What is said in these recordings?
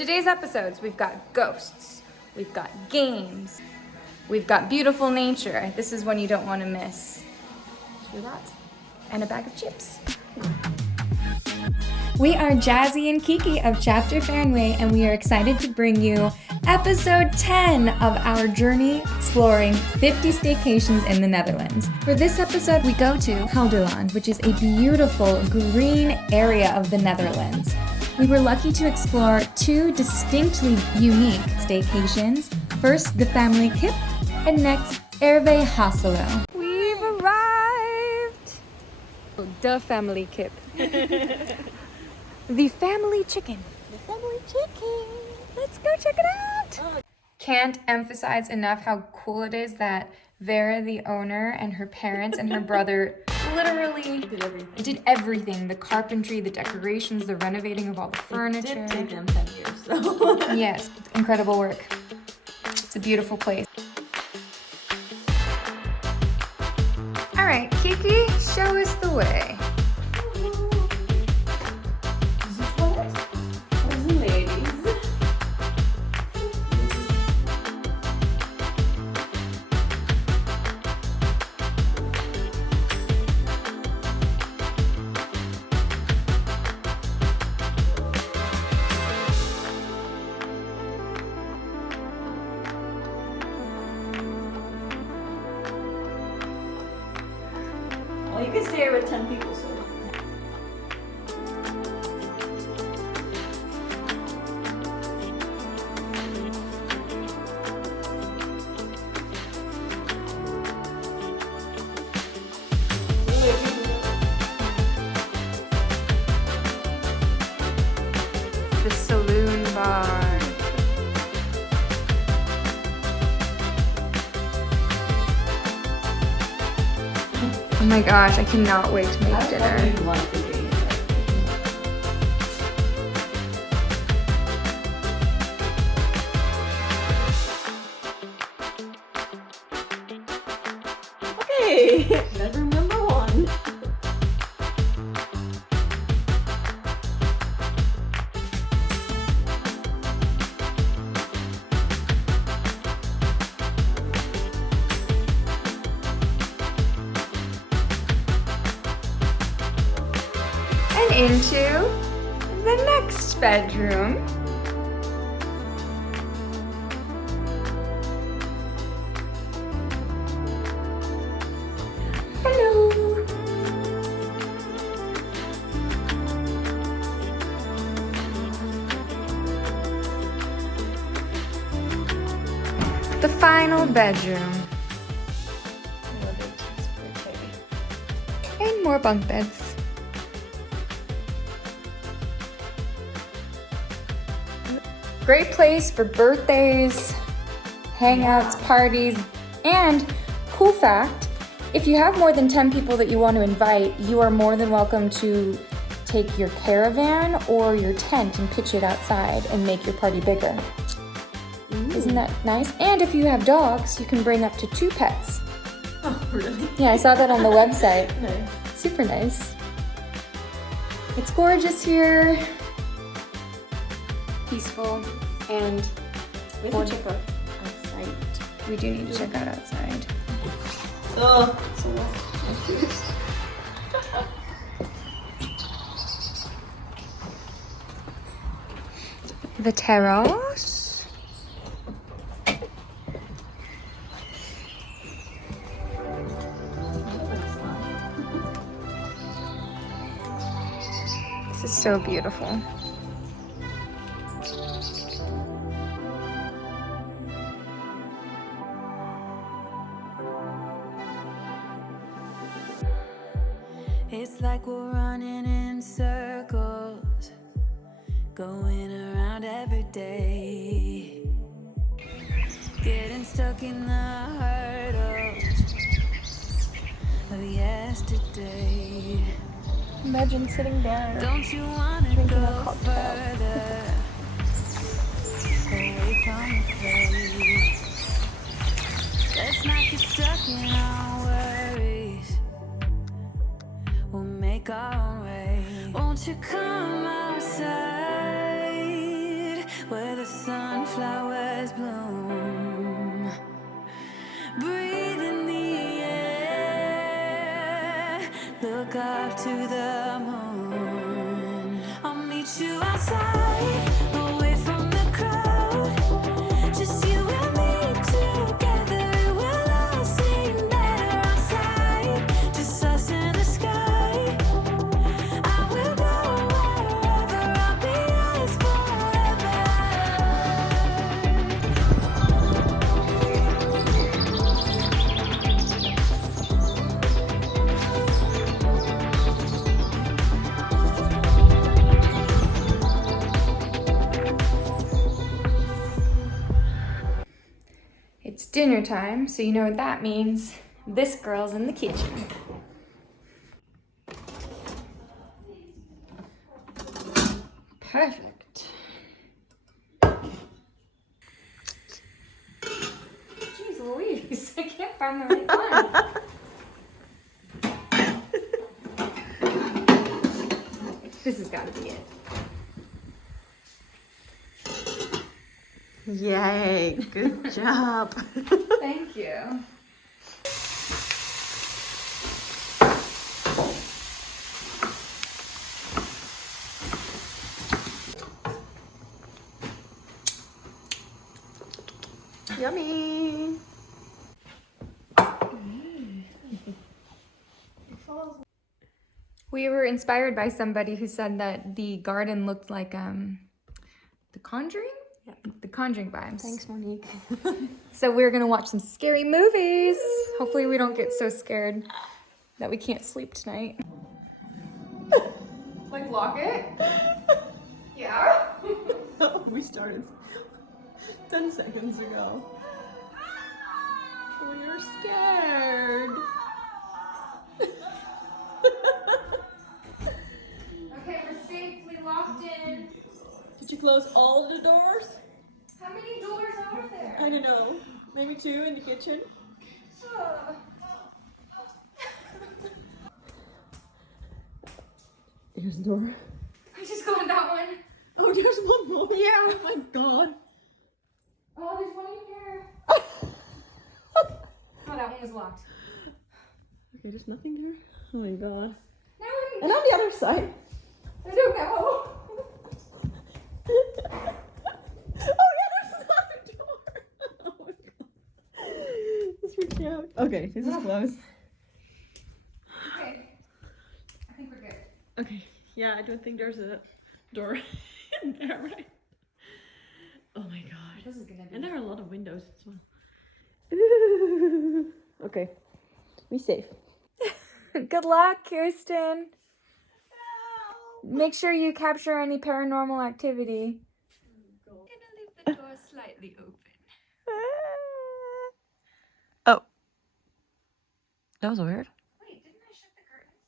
today's episodes, we've got ghosts, we've got games, we've got beautiful nature. This is one you don't want to miss. And a bag of chips. We are Jazzie and Kiki of Chapter Fernweh, and we are excited to bring you episode 10 of our journey exploring 50 staycations in the Netherlands. For this episode, we go to Gelderland, which is a beautiful green area of the Netherlands. We were lucky to explore two distinctly unique staycations. First, the Familie Kip, and next, Erve Hasselo. We've arrived! The Familie Kip. The family chicken. The family chicken. Let's go check it out. Oh. Can't emphasize enough how cool it is that Vera, the owner, and her parents and her brother literally did everything. The carpentry, the decorations, the renovating of all the furniture. It did take them 10 years, so. Yes, incredible work. It's a beautiful place. All right, Kiki, show us the way. Well, you can stay here with 10 people, so. The saloon bar. Oh my gosh, I cannot wait to make dinner. Okay, bedroom number 1. And into the next bedroom. Hello. The final bedroom. And more bunk beds. Great place for birthdays, hangouts, parties, and cool fact, if you have more than 10 people that you want to invite, you are more than welcome to take your caravan or your tent and pitch it outside and make your party bigger. Ooh. Isn't that nice? And if you have dogs, you can bring up to 2 pets. Oh, really? Yeah, I saw that on the website. Nice. Super nice. It's gorgeous here. Peaceful, and we have to check out outside. We do need to check out outside. Oh, so confused. The terrace. This is so beautiful. It's like we're running in circles, going around every day, getting stuck in the hurdles of yesterday. Imagine sitting down. Don't you want to go further away from the face? Let's not get stuck in our worries. We'll make our way. Won't you come outside? look up to the moon. I'll meet you outside, away from the crowd. Just you and me together, it will all seem better outside. Just us in the sky. I will go wherever, I'll be yours forever. It's dinner time, so you know what that means. This girl's in the kitchen. Perfect. Jeez Louise, I can't find the right one. This has got to be it. Yay, good job. Thank you. Yummy. We were inspired by somebody who said that the garden looked like The Conjuring? Yeah. The Conjuring vibes. Thanks, Monique. So we're gonna watch some scary movies. Hopefully we don't get so scared that we can't sleep tonight. Like lock it? Yeah. We started 10 seconds ago. We're scared. Okay, we're safely locked in. Did you close all the doors? How many doors are there? I don't know. Maybe 2 in the kitchen. Here's the door. I just got that one. Oh, there's one more. Yeah. Oh my god. Oh, there's one in here. Oh, that one was locked. Okay, there's nothing there. Oh my god. No, And on the other side. I don't know. Oh yeah, there's another door. Oh my god. This freaked me out. Okay, this is closed. Okay. I think we're good. Okay. Yeah, I don't think there's a door in there, right? Oh my god. This is gonna be. And there are a lot of windows as well. Okay. Be safe. Good luck, Kirsten. Make sure you capture any paranormal activity. I'm gonna leave the door slightly open. Oh. That was weird. Wait, didn't I shut the curtains?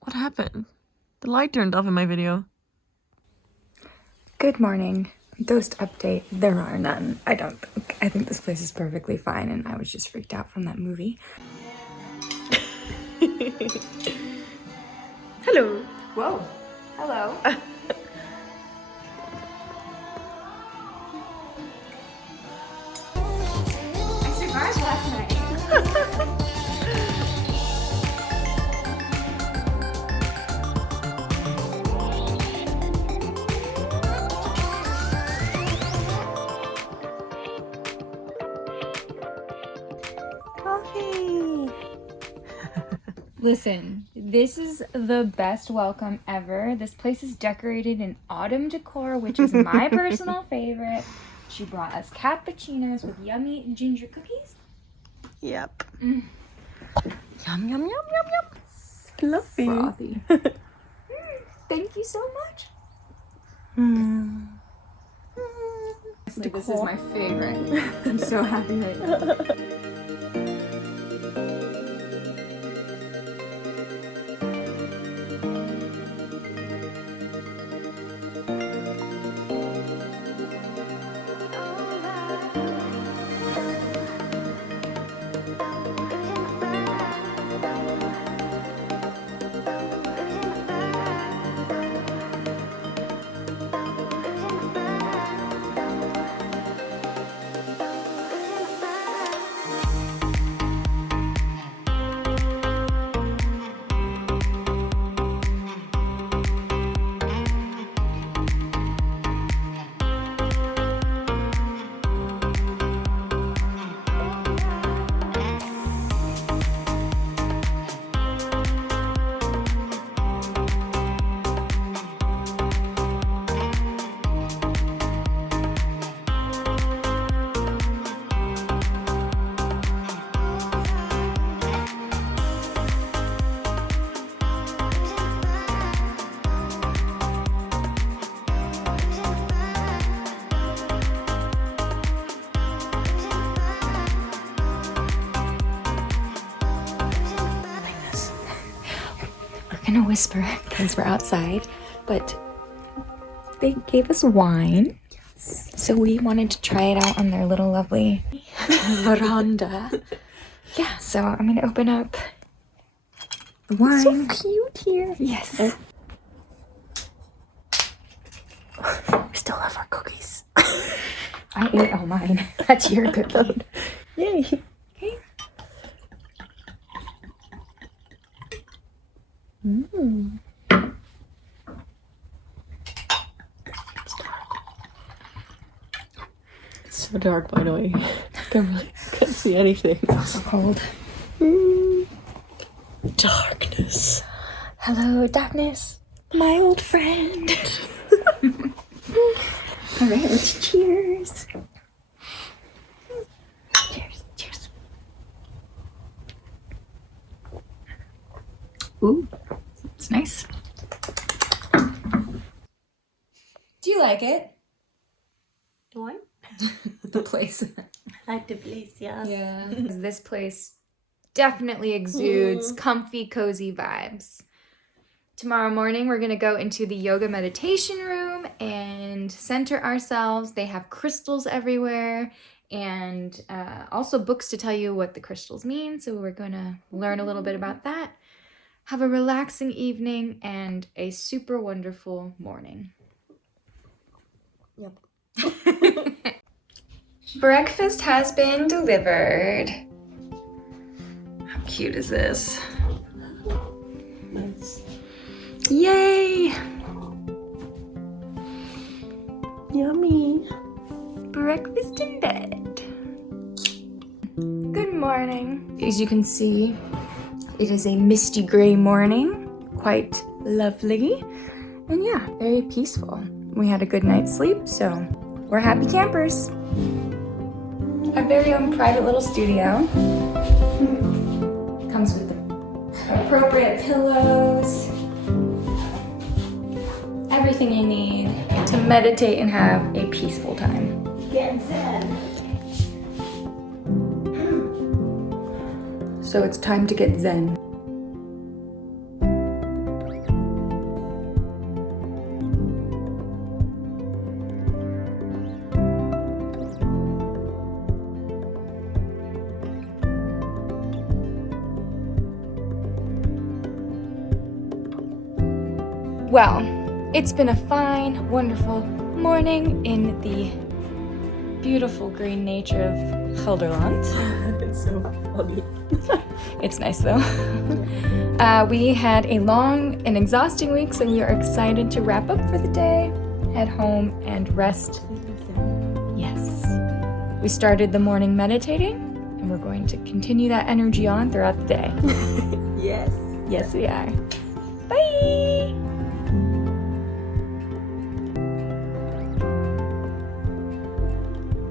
What happened? The light turned off in my video. Good morning. Ghost update. There are none. I don't think. I think this place is perfectly fine, and I was just freaked out from that movie. Hello. Whoa. Hello. I survived last night. Coffee. Listen, this is the best welcome ever. This place is decorated in autumn decor, which is my personal favorite. She brought us cappuccinos with yummy ginger cookies. Yep. Mm. Yum, yum, yum, yum, yum. Fluffy. Frothy. Thank you so much. Like, this is my favorite. I'm so happy right now. gonna whisper because we're outside, but they gave us wine. So we wanted to try it out on their little lovely veranda. Yeah, so I'm gonna open up the wine. So cute here. Yes. We still love our cookies. I ate all mine. That's your good load. Yay. Okay. Mm. It's so dark, by the way. Can't see anything. It's so cold. Darkness. Hello, darkness, my old friend. All right, let's cheers. Cheers, cheers. Ooh, it's nice. Do you like it? Do I? The place. Like the place, yes. Yeah. This place definitely exudes comfy, cozy vibes. Tomorrow morning, we're going to go into the yoga meditation room and center ourselves. They have crystals everywhere and also books to tell you what the crystals mean. So we're going to learn a little bit about that. Have a relaxing evening and a super wonderful morning. Yep. Breakfast has been delivered. How cute is this? Nice. Yay! Yummy. Breakfast in bed. Good morning. As you can see, it is a misty gray morning. Quite lovely. And yeah, very peaceful. We had a good night's sleep, so we're happy campers. Our very own private little studio. Comes with the appropriate pillows. Everything you need to meditate and have a peaceful time. Get zen. So it's time to get zen. Well, it's been a fine, wonderful morning in the beautiful green nature of Gelderland. It's so funny. It's nice though. We had a long and exhausting week, so we are excited to wrap up for the day, head home, and rest. Yes. We started the morning meditating, and we're going to continue that energy on throughout the day. Yes. Yes, we are. Bye!